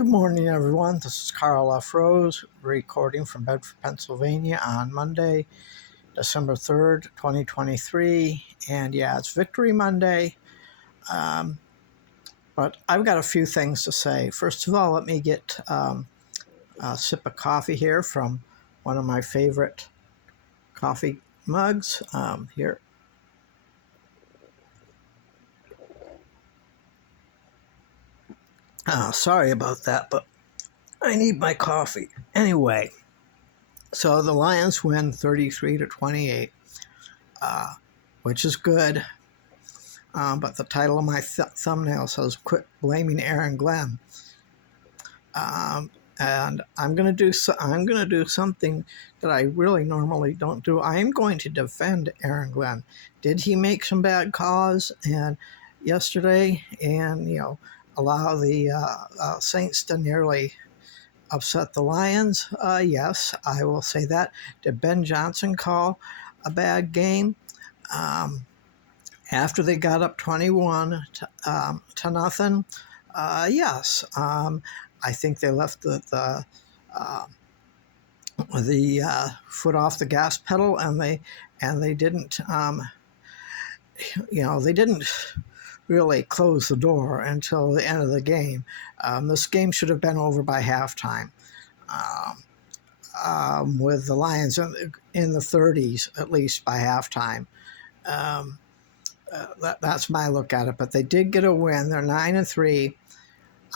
Good morning, everyone. This is Carl F. Rose, recording from Bedford, Pennsylvania on Monday, December 3rd, 2023. And yeah, it's Victory Monday. But I've got a few things to say. First of all, let me get a sip of coffee here from one of my favorite coffee mugs here. Sorry about that, but I need my coffee. Anyway, so the Lions win 33-28, which is good. But the title of my thumbnail says "Quit Blaming Aaron Glenn," and I'm gonna do something that I really normally don't do. I am going to defend Aaron Glenn. Did he make some bad calls and yesterday, and allow the Saints to nearly upset the Lions? Yes, I will say that. Did Ben Johnson call a bad game? After they got up 21 to nothing, yes, I think they left the foot off the gas pedal, and they didn't, they didn't really close the door until the end of the game. This game should have been over by halftime, with the Lions in the 30s at least by halftime. That's my look at it. But they did get a win. They're 9-3.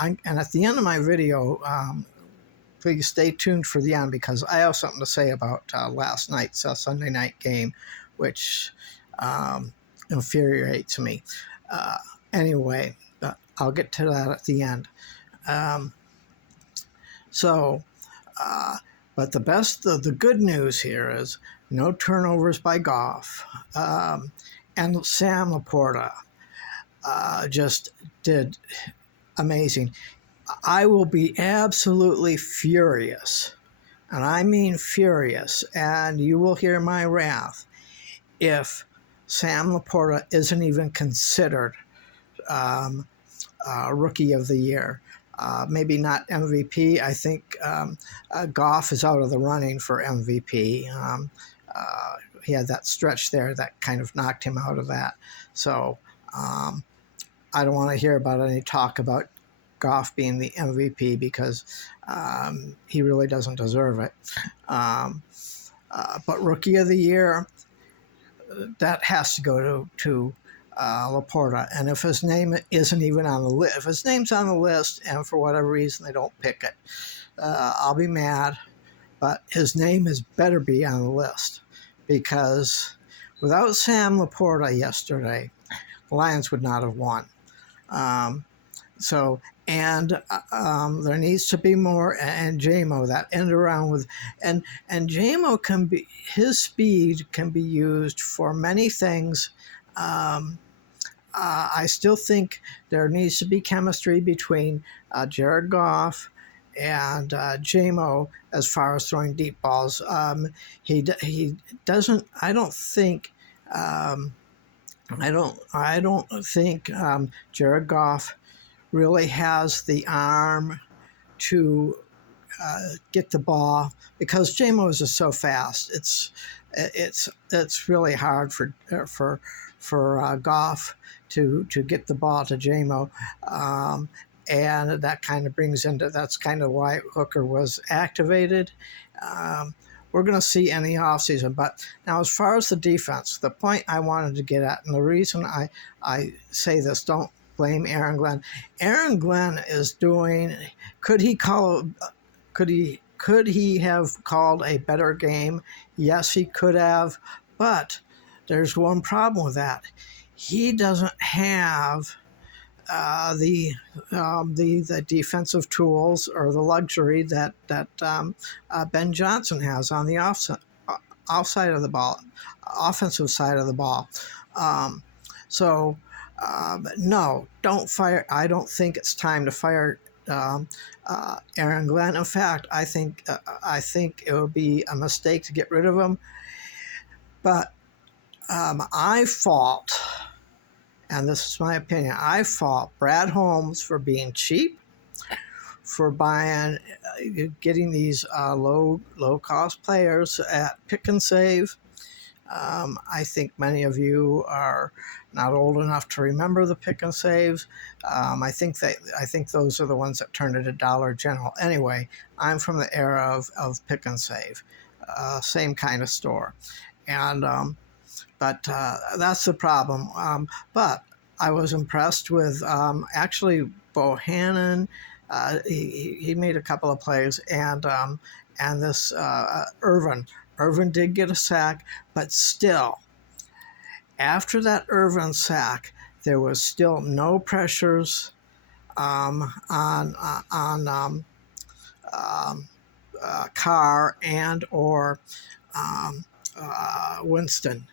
And at the end of my video, please stay tuned for the end, because I have something to say about last night's Sunday night game, which infuriates me. Anyway, I'll get to that at the end. But the good news here is no turnovers by Goff. And Sam Laporta just did amazing. I will be absolutely furious, and I mean furious, and you will hear my wrath if Sam Laporta isn't even considered Rookie of the Year. Maybe not MVP. I think Goff is out of the running for MVP. He had that stretch there that kind of knocked him out of that. So I don't want to hear about any talk about Goff being the MVP, because he really doesn't deserve it. But Rookie of the Year, that has to go to Laporta. And if his name isn't even on the list, if his name's on the list and for whatever reason they don't pick it, I'll be mad. But his name is better be on the list, because without Sam Laporta yesterday, the Lions would not have won. There needs to be more. And JMO, that end around with, and JMO his speed can be used for many things. I still think there needs to be chemistry between Jared Goff and JMO as far as throwing deep balls. He doesn't. I don't think Jared Goff really has the arm to get the ball, because JMO is just so fast. It's really hard for Goff to get the ball to JMO. And that kind of that's kind of why Hooker was activated. We're going to see in the offseason. But now, as far as the defense, the point I wanted to get at, and the reason I say this, don't blame Aaron Glenn. Aaron Glenn is doing. Could he have called a better game? Yes, he could have. But there's one problem with that. He doesn't have the defensive tools or the luxury that Ben Johnson has on the offside of the ball, offensive side of the ball. No, don't fire. I don't think it's time to fire Aaron Glenn. In fact, I think it would be a mistake to get rid of him. But I fault, and this is my opinion, I fault Brad Holmes for being cheap, for buying, getting these low cost players at Pick and Save. I think many of you are not old enough to remember the Pick and Saves. I think those are the ones that turned into Dollar General. Anyway, I'm from the era of Pick and Save, same kind of store, and but that's the problem. But I was impressed with actually Bohannon. He made a couple of plays, and this Irvin. Irvin did get a sack, but still, after that Irvin sack, there was still no pressures on Carr and or Winston,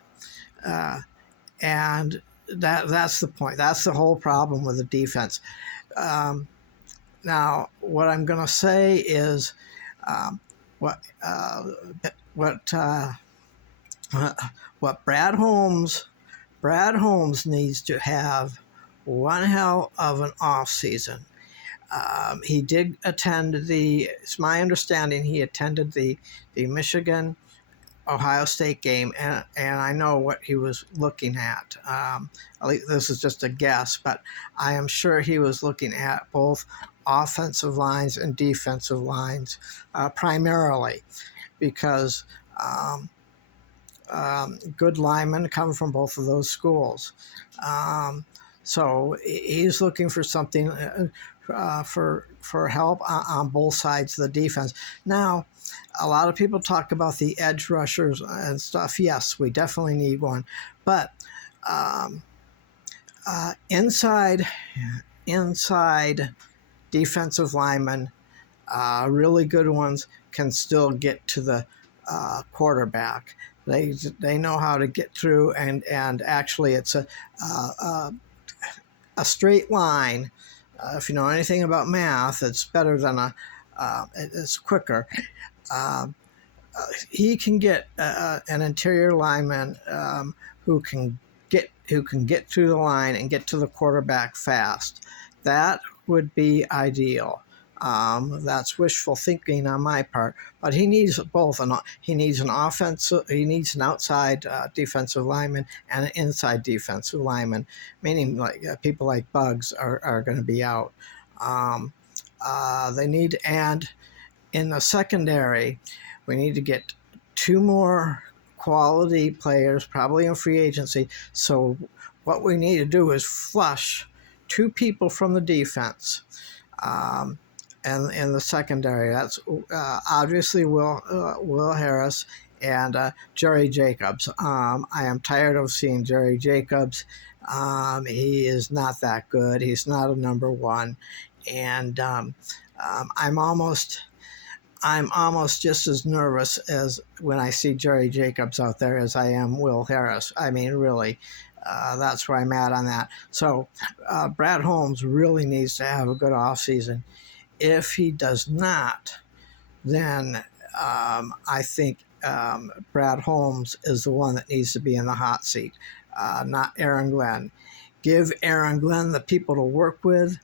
and that's the point. That's the whole problem with the defense. Now, what I'm going to say is what Brad Holmes needs to have one hell of an off season. He did attend it's my understanding he attended the Michigan Ohio State game, and I know what he was looking at. At least this is just a guess, but I am sure he was looking at both offensive lines and defensive lines primarily, because good linemen come from both of those schools. So he's looking for something for help on both sides of the defense. Now, a lot of people talk about the edge rushers and stuff. Yes, we definitely need one, but inside defensive linemen, really good ones, can still get to the quarterback. They know how to get through, and actually it's a straight line. If you know anything about math, it's better than it's quicker. He can get an interior lineman who can get through the line and get to the quarterback fast. That would be ideal. That's wishful thinking on my part, but he needs both. He needs an outside defensive lineman and an inside defensive lineman, meaning like people like Bugs are going to be out. They need, and in the secondary, we need to get two more quality players, probably in free agency. So what we need to do is flush two people from the defense. And in the secondary, that's obviously Will Harris and Jerry Jacobs. I am tired of seeing Jerry Jacobs. He is not that good. He's not a number one, and I'm almost just as nervous as when I see Jerry Jacobs out there as I am Will Harris. I mean, really. That's where I'm at on that. So Brad Holmes really needs to have a good offseason. If he does not, then I think Brad Holmes is the one that needs to be in the hot seat, not Aaron Glenn. Give Aaron Glenn the people to work with,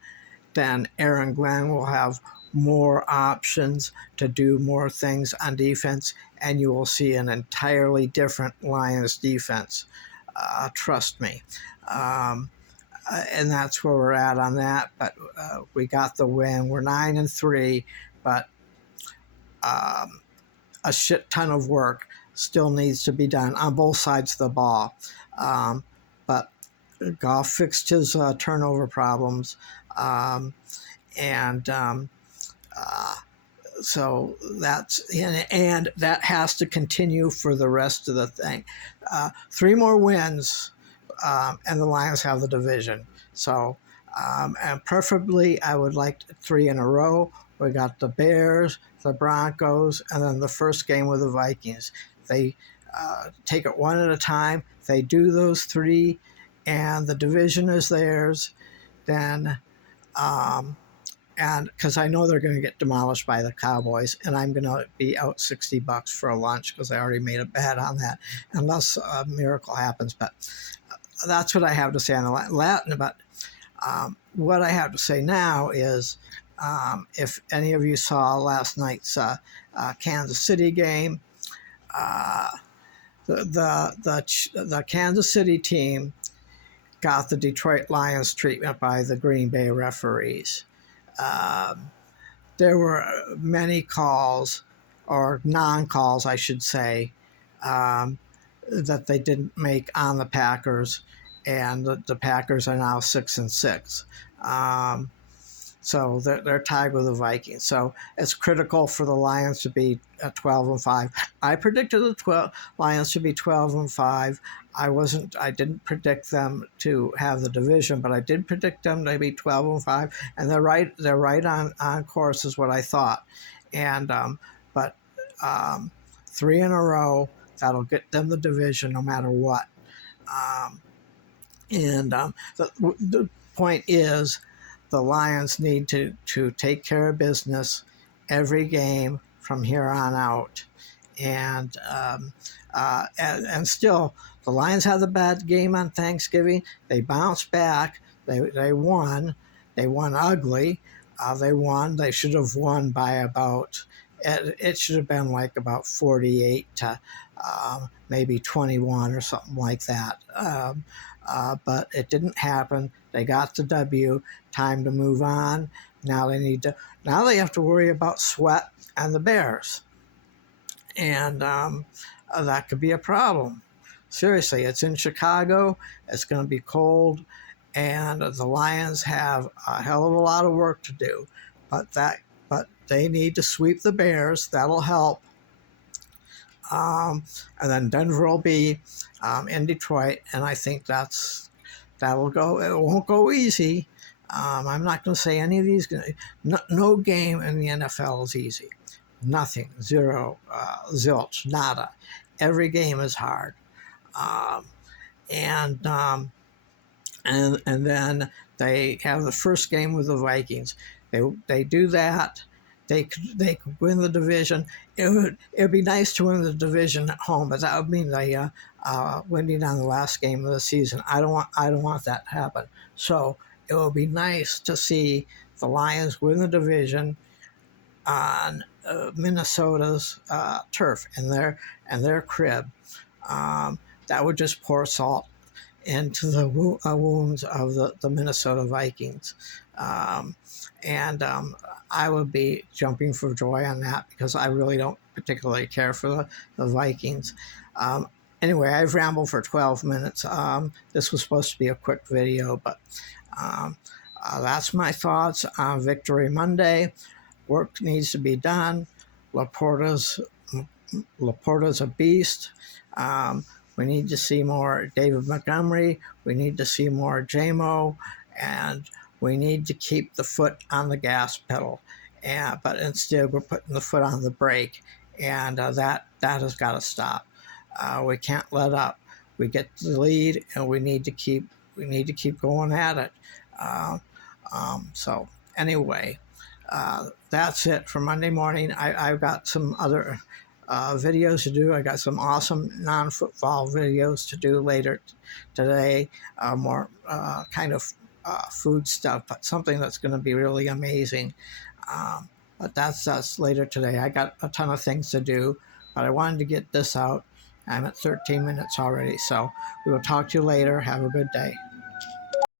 then Aaron Glenn will have more options to do more things on defense, and you will see an entirely different Lions defense. Trust me. And that's where we're at on that. But we got the win. We're 9-3, but a shit ton of work still needs to be done on both sides of the ball. But Goff fixed his turnover problems, so that's, and that has to continue for the rest of the thing. 3 more wins, and the Lions have the division. So, and preferably, I would like 3 in a row. We got the Bears, the Broncos, and then the first game with the Vikings. They take it one at a time. They do those 3, and the division is theirs. Then, and because I know they're going to get demolished by the Cowboys, and I'm going to be out $60 for a lunch because I already made a bet on that, unless a miracle happens. But that's what I have to say on the Latin. But what I have to say now is If any of you saw last night's Kansas City game, uh, the Kansas City team got the Detroit Lions treatment by the Green Bay referees. Um, there were many calls, or non-calls, I should say, um, that they didn't make on the Packers, and the Packers are now 6-6. So they're tied with the Vikings. So it's critical for the Lions to be 12-5. I predicted the Lions to be 12-5. I didn't predict them to have the division, but I did predict them to be 12-5, and they're right. They're right on course, is what I thought. And but 3 in a row, that'll get them the division no matter what. The point is, the Lions need to take care of business every game from here on out. And still, the Lions had a bad game on Thanksgiving. They bounced back. They won. They won ugly. They won. They should have won by about, it should have been like about 48 to maybe 21 or something like that. But it didn't happen. They got the W. Time to move on. Now they have to worry about Sweat and the Bears, and that could be a problem. Seriously, it's in Chicago. It's going to be cold, and the Lions have a hell of a lot of work to do. But they need to sweep the Bears. That'll help. And then Denver will be in Detroit, and I think that'll go. It won't go easy. I'm not going to say any of these. No game in the NFL is easy. Nothing. Zero. Zilch. Nada. Every game is hard. And then they have the first game with the Vikings. They do that. They could win the division. It'd be nice to win the division at home, but that would mean they winning on the last game of the season. I don't want that to happen. So it would be nice to see the Lions win the division on Minnesota's turf and their crib. That would just pour salt into the wounds of the Minnesota Vikings. I would be jumping for joy on that, because I really don't particularly care for the Vikings. Anyway, I've rambled for 12 minutes. This was supposed to be a quick video, but that's my thoughts on Victory Monday. Work needs to be done. Laporta's a beast. We need to see more David Montgomery. We need to see more JMO, and we need to keep the foot on the gas pedal. But instead, we're putting the foot on the brake, and that has got to stop. We can't let up. We get the lead, and we need to keep going at it. So anyway, that's it for Monday morning. I've got some other videos to do. I got some awesome non-football videos to do later today. More kind of food stuff, but something that's going to be really amazing. But that's later today. I got a ton of things to do, but I wanted to get this out. I'm at 13 minutes already, so we will talk to you later. Have a good day.